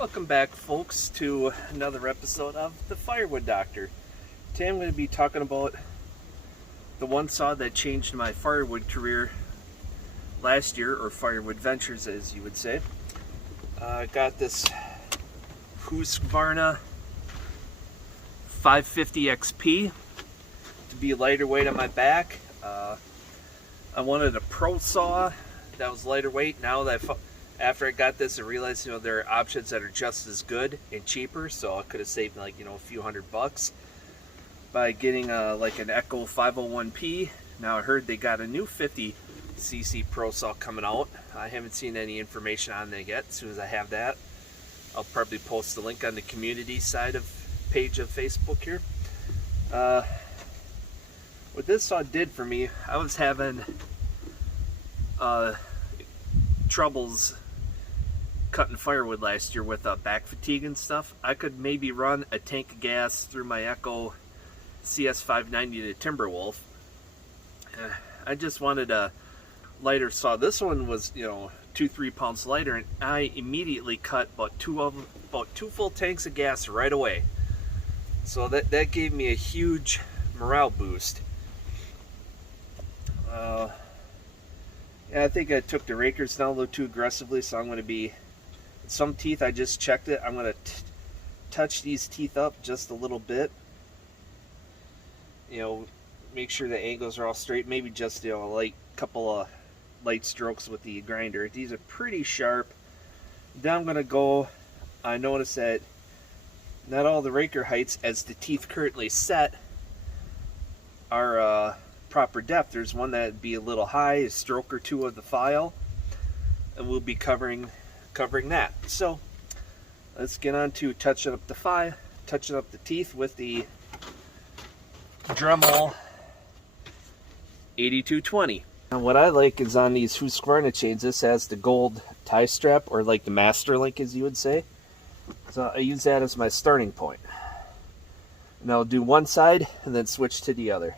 Welcome back, folks, to another episode of the Firewood Doctor. Today I'm going to be talking about the one saw that changed my firewood career last year, or firewood ventures as you would say. I got this Husqvarna 550 XP to be lighter weight on my back. I wanted a pro saw that was lighter weight. Now that after I got this, I realized there are options that are just as good and cheaper, so I could have saved a few $100 by getting like an Echo 501P. Now I heard they got a new 50cc pro saw coming out. I haven't seen any information on that yet. As soon as I have that, I'll probably post the link on the community side of page of Facebook here. What this saw did for me, I was having troubles cutting firewood last year with back fatigue and stuff. I could maybe run a tank of gas through my Echo CS590 to Timberwolf. I just wanted a lighter saw. This one was 2-3 pounds lighter, and I immediately cut about two full tanks of gas right away. So that gave me a huge morale boost. I think I took the rakers down a little too aggressively, so I'm going to be some teeth. I just checked it. I'm going to touch these teeth up just a little bit. Make sure the angles are all straight. Maybe just a light couple of light strokes with the grinder. These are pretty sharp. Then I'm going to go. I noticed that not all the raker heights, as the teeth currently set, are proper depth. There's one that would be a little high, a stroke or two of the file, and we'll be covering that. So let's get on to touching up the teeth with the Dremel 8220. And what I like is on these Husqvarna chains, this has the gold tie strap, or like the master link as you would say. So I use that as my starting point. And I'll do one side and then switch to the other.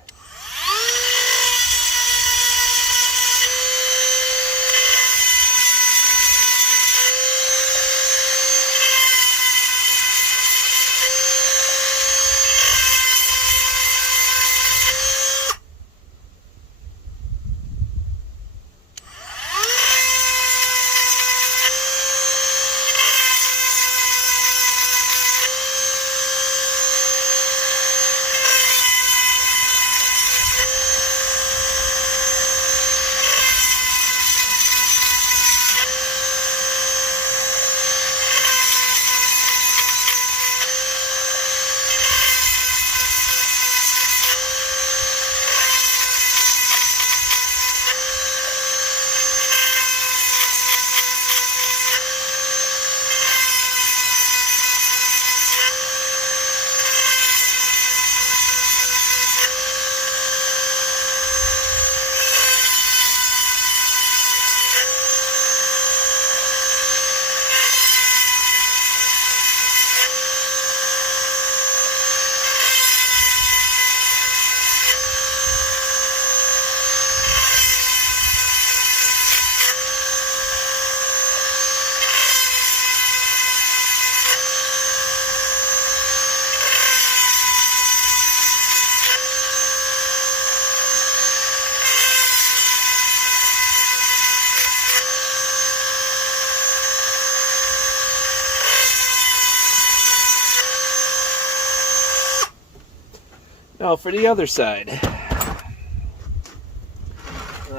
Now for the other side, I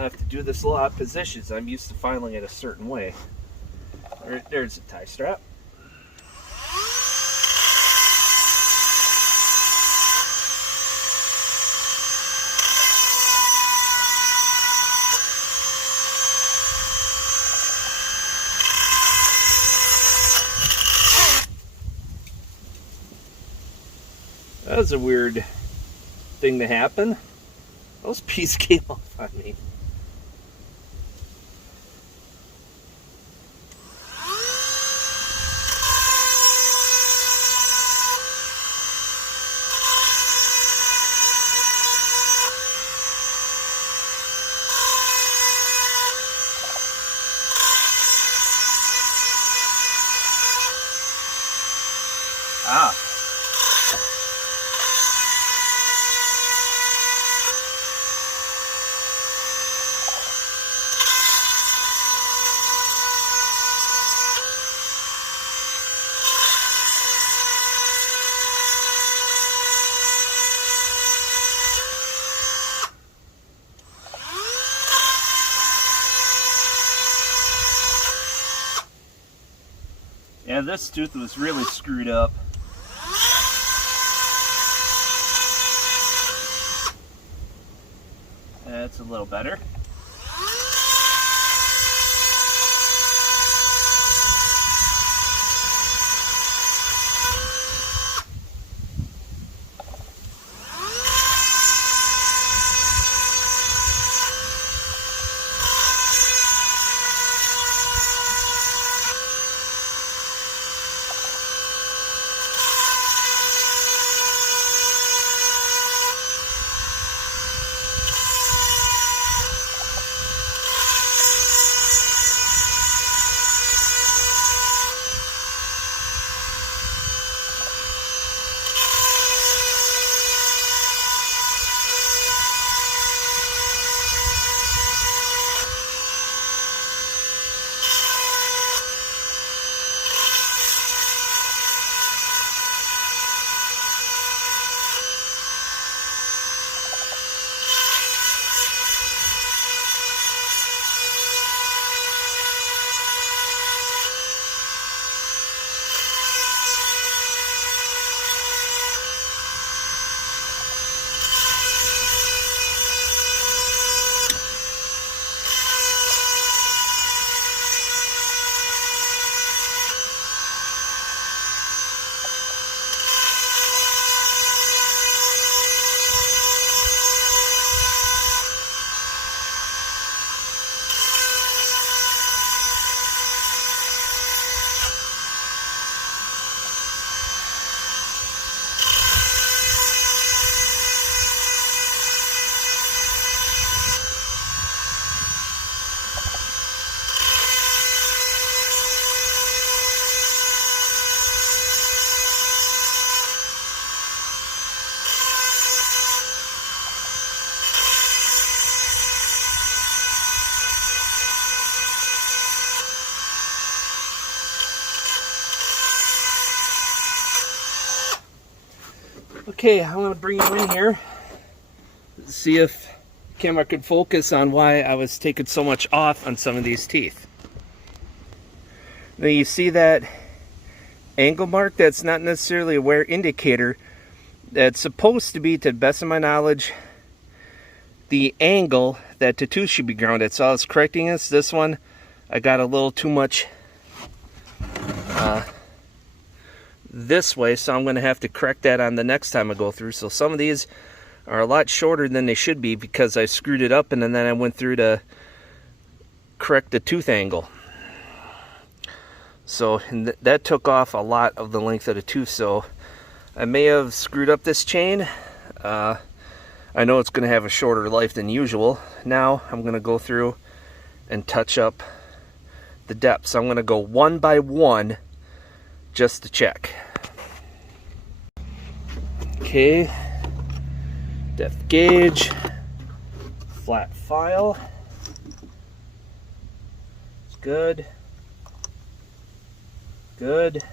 have to do this a lot of positions. I'm used to filing it a certain way. There's a tie strap. That was a weird thing to happen. Those pieces came off on me. Ah. Yeah, this tooth was really screwed up. That's a little better. Okay, I'm going to bring you in here, see if the camera could focus on why I was taking so much off on some of these teeth. Now you see that angle mark? That's not necessarily a wear indicator. That's supposed to be, to the best of my knowledge, the angle that the tooth should be grounded. So I was correcting this one. I got a little too much this way, so I'm going to have to correct that on the next time I go through. So some of these are a lot shorter than they should be because I screwed it up and then I went through to correct the tooth angle. So that took off a lot of the length of the tooth, so I may have screwed up this chain. I know it's going to have a shorter life than usual. Now I'm going to go through and touch up the depth. So I'm going to go one by one just to check. Okay, depth gauge, flat file, it's good, good.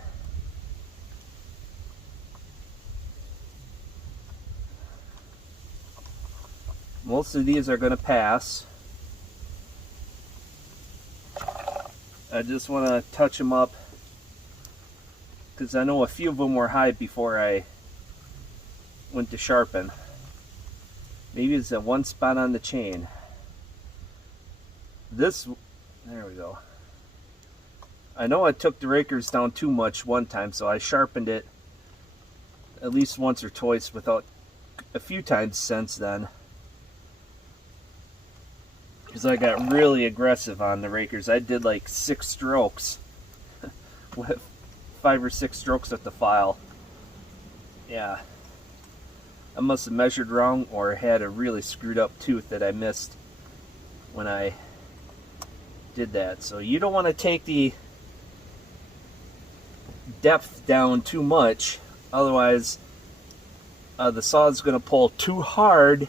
Most of these are going to pass. I just want to touch them up because I know a few of them were high before I went to sharpen. Maybe it's that one spot on the chain. There we go. I know I took the rakers down too much one time, so I sharpened it at least once or twice, without a few times since then. Because I got really aggressive on the rakers. I did like 6 strokes with 5 or 6 strokes at the file. Yeah, I must have measured wrong or had a really screwed up tooth that I missed when I did that. So you don't want to take the depth down too much. Otherwise, the saw is going to pull too hard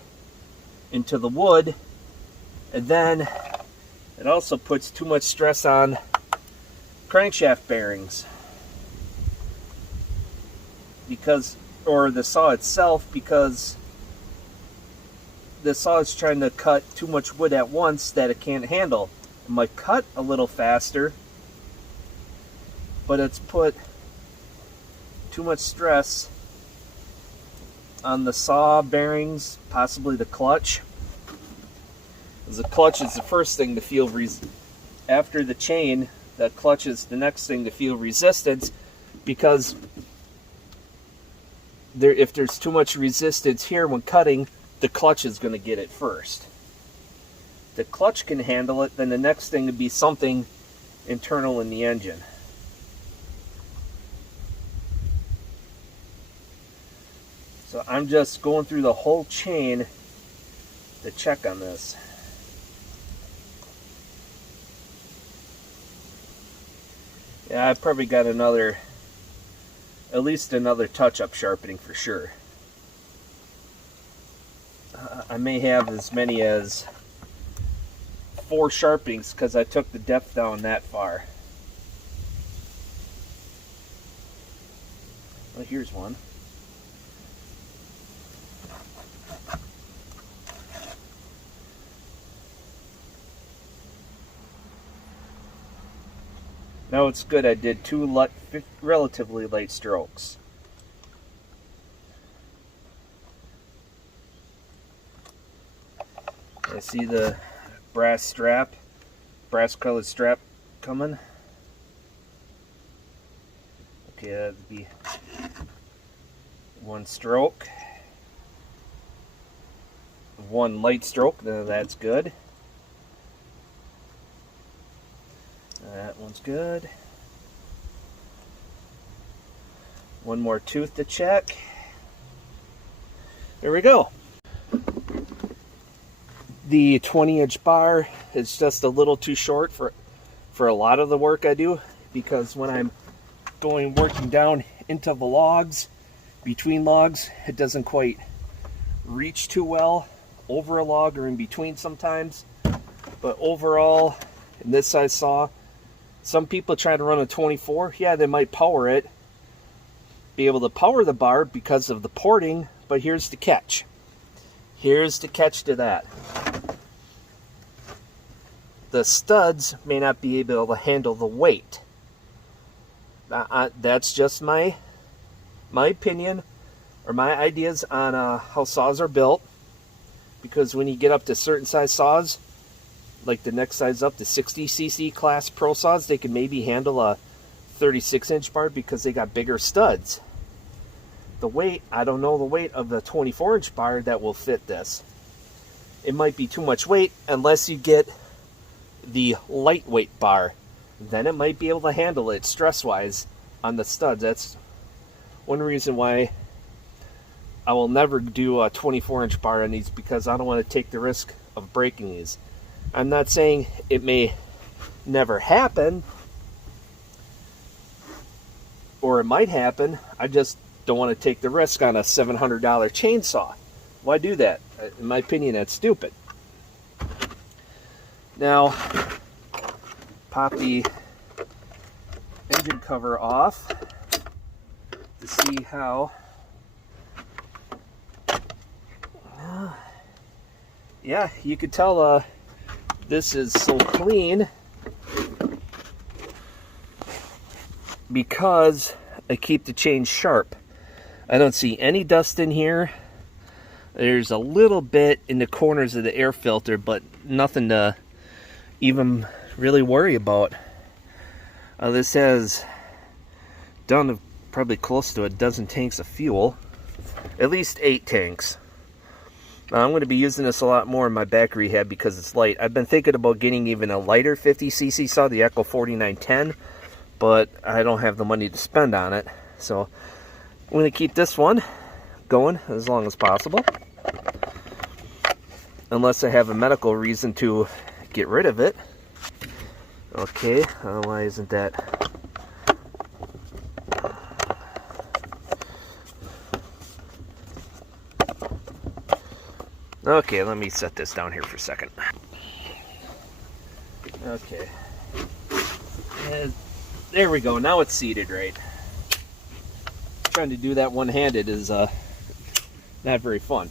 into the wood, and then it also puts too much stress on crankshaft bearings, or the saw itself, because the saw is trying to cut too much wood at once that it can't handle. It might cut a little faster, but it's put too much stress on the saw bearings, possibly the clutch. Because the clutch is the first thing to feel after the chain. The clutch is the next thing to feel resistance, because if there's too much resistance here when cutting, the clutch is going to get it first. The clutch can handle it, then the next thing would be something internal in the engine. So I'm just going through the whole chain to check on this. Yeah, I've probably got at least another touch-up sharpening for sure. I may have as many as 4 sharpenings because I took the depth down that far. Well, here's one. Now it's good I did 2 relatively light strokes. I see the brass colored strap coming. Okay, that'd be 1 stroke. 1 light stroke, now that's good. That one's good. 1 more tooth to check. There we go. The 20-inch bar is just a little too short for a lot of the work I do, because when I'm working down into the logs, between logs, it doesn't quite reach too well over a log or in between sometimes. But overall, in this size saw, some people try to run a 24. Yeah, they might power it, be able to power the bar because of the porting, but here's the catch. Here's the catch to that. The studs may not be able to handle the weight. That's just my opinion, or my ideas on how saws are built. Because when you get up to certain size saws, like the next size up to 60cc class pro saws, they can maybe handle a 36-inch bar because they got bigger studs. The weight, I don't know the weight of the 24-inch bar that will fit this. It might be too much weight unless you get the lightweight bar. Then it might be able to handle it stress-wise on the studs. That's one reason why I will never do a 24-inch bar on these, because I don't want to take the risk of breaking these. I'm not saying it may never happen, or it might happen. I just don't want to take the risk on a $700 chainsaw. Why do that? In my opinion, that's stupid. Now, pop the engine cover off to see how. Yeah, you could tell this is so clean because I keep the chain sharp. I don't see any dust in here. There's a little bit in the corners of the air filter, but nothing to even really worry about. This has done probably close to a dozen tanks of fuel, at least 8 tanks. Now, I'm going to be using this a lot more in my back rehab because it's light. I've been thinking about getting even a lighter 50cc saw, the Echo 4910, but I don't have the money to spend on it. So I'm going to keep this one going as long as possible, unless I have a medical reason to get rid of it. Okay, why isn't that? Okay, let me set this down here for a second. Okay. And there we go. Now it's seated right. Trying to do that one-handed is not very fun.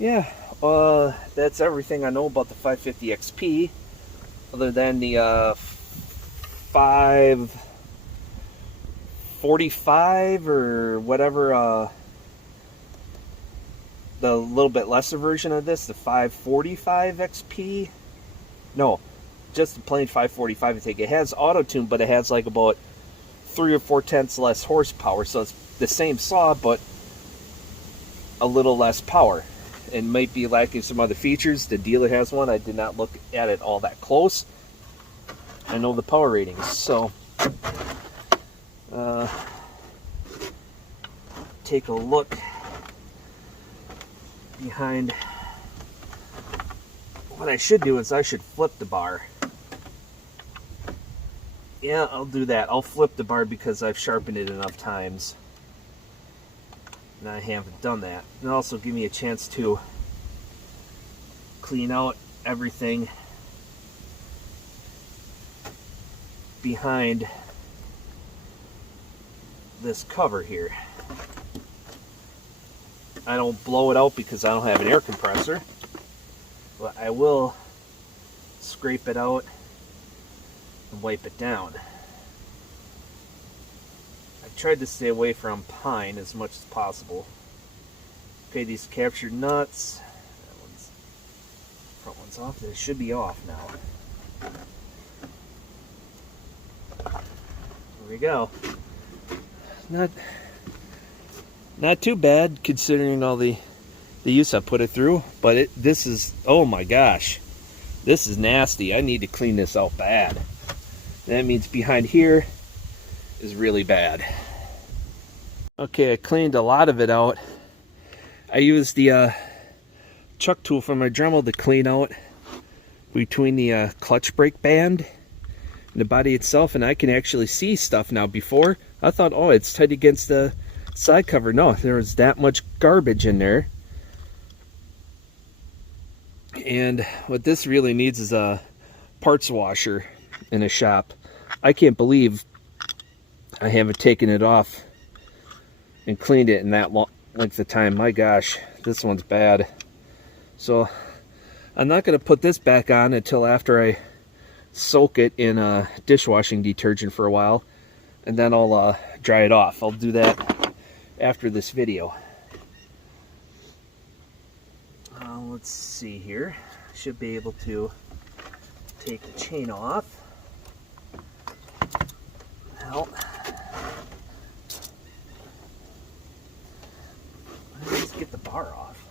Yeah, that's everything I know about the 550 XP, other than the 545 or whatever, the little bit lesser version of this, the 545 XP. No, just the plain 545, I think. It has auto tune, but it has like about 3 or 4 tenths less horsepower, so it's the same saw, but a little less power. It might be lacking some other features. The dealer has one. I did not look at it all that close. I know the power ratings, so take a look behind. What I should do is I should flip the bar. Yeah, I'll do that. I'll flip the bar because I've sharpened it enough times. And I haven't done that. And also give me a chance to clean out everything behind this cover here. I don't blow it out because I don't have an air compressor, but I will scrape it out and wipe it down. I tried to stay away from pine as much as possible. Okay, these captured nuts. That one's, front one's off. They should be off now. There we go. Not too bad considering all the use I put it through, but this is, oh my gosh, this is nasty. I need to clean this out bad. That means behind here is really bad. Okay, I cleaned a lot of it out. I used the chuck tool from my Dremel to clean out between the clutch brake band and the body itself, and I can actually see stuff now. Before, I thought, oh, it's tight against the side cover. No, there was that much garbage in there. And what this really needs is a parts washer in a shop. I can't believe I haven't taken it off and cleaned it in that long length of time. My gosh, this one's bad. So I'm not going to put this back on until after I soak it in dishwashing detergent for a while, and then I'll dry it off. I'll do that after this video. Let's see here. Should be able to take the chain off. Well, let's get the bar off.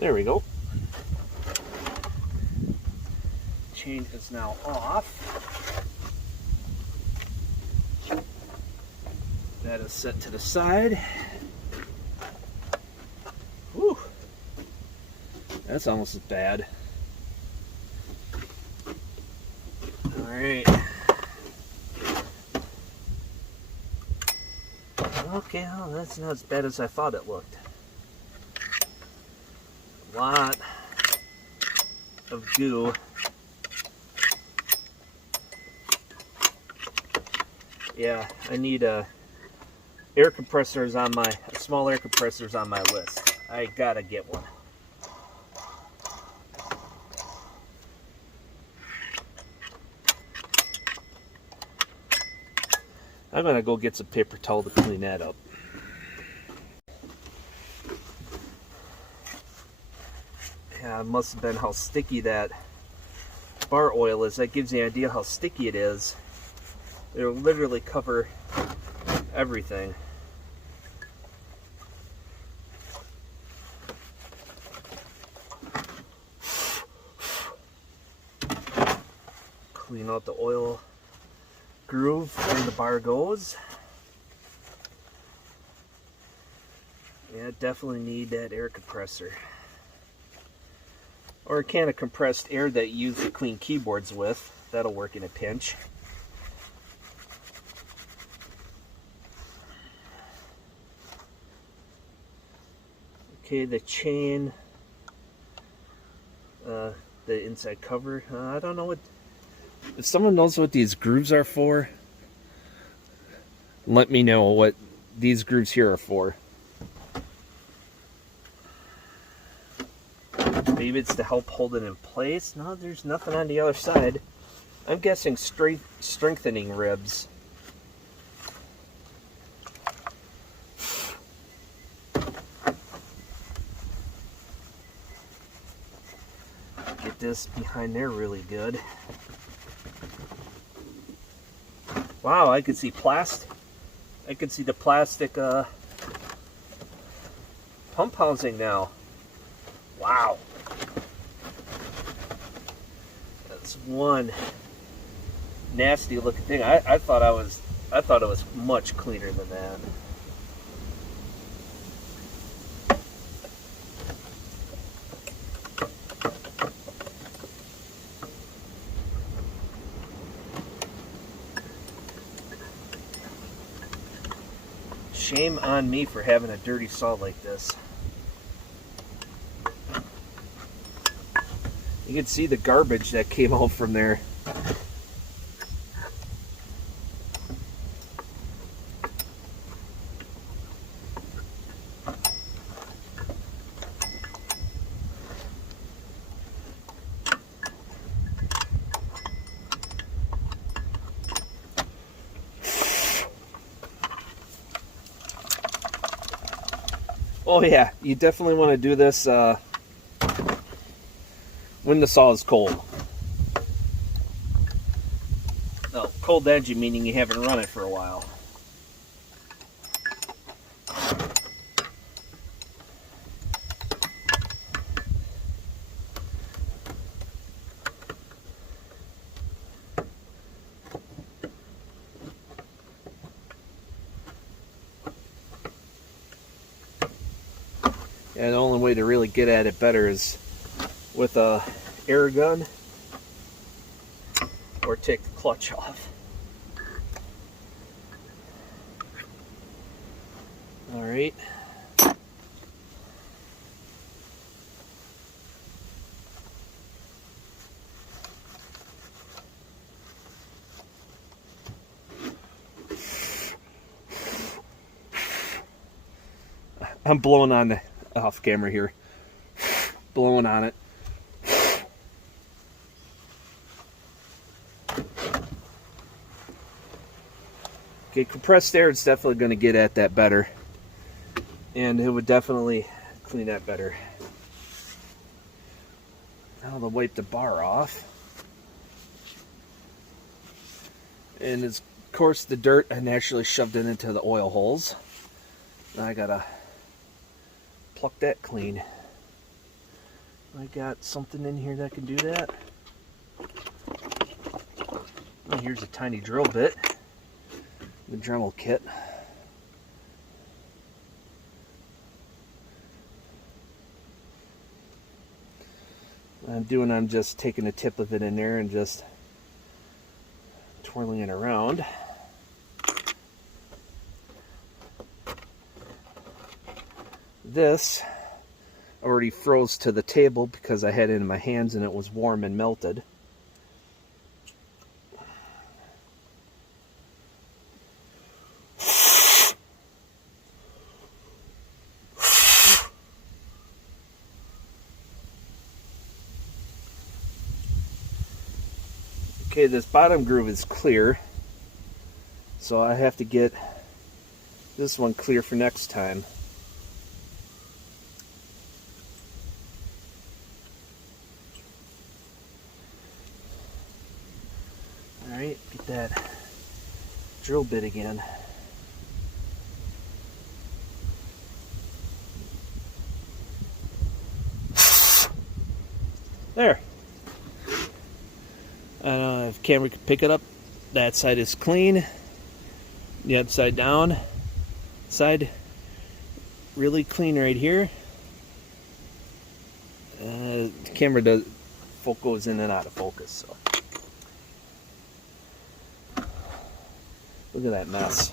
There we go. Chain is now off. That is set to the side. Whew. That's almost as bad. Alright. Okay, well, that's not as bad as I thought it looked. A lot of goo. Yeah, I need a air compressors on my small air compressors on my list. I gotta get one. I'm gonna go get some paper towel to clean that up. Yeah, it must have been how sticky that bar oil is. That gives you an idea how sticky it is. It'll literally cover everything. Clean out the oil groove where the bar goes. Yeah, definitely need that air compressor. Or a can of compressed air that you use to clean keyboards with. That'll work in a pinch. Okay, the chain, the inside cover. I don't know what. If someone knows what these grooves are for, let me know what these grooves here are for. Maybe it's to help hold it in place. No, there's nothing on the other side. I'm guessing strengthening ribs. Get this behind there really good. Wow, I can see plastic. I can see the plastic pump housing now. Wow. That's one nasty looking thing. I thought it was much cleaner than that. Shame on me for having a dirty saw like this. You can see the garbage that came out from there. Oh yeah, you definitely want to do this when the saw is cold. No, cold edge meaning you haven't run it for a while. And the only way to really get at it better is with a air gun or take the clutch off. All right. I'm blowing on the off camera here. Blowing on it. Okay, compressed air is definitely going to get at that better. And it would definitely clean that better. Now to wipe the bar off. And of course the dirt I naturally shoved it into the oil holes. Now I gotta pluck that clean. I got something in here that can do that. Oh, here's a tiny drill bit. The Dremel kit. I'm just taking the tip of it in there and just twirling it around. This already froze to the table because I had it in my hands and it was warm and melted. Okay, this bottom groove is clear, so I have to get this one clear for next time. Alright, get that drill bit again. There. I don't know if camera can pick it up. That side is clean. The upside down side really clean right here. The camera goes in and out of focus. So look at that mess.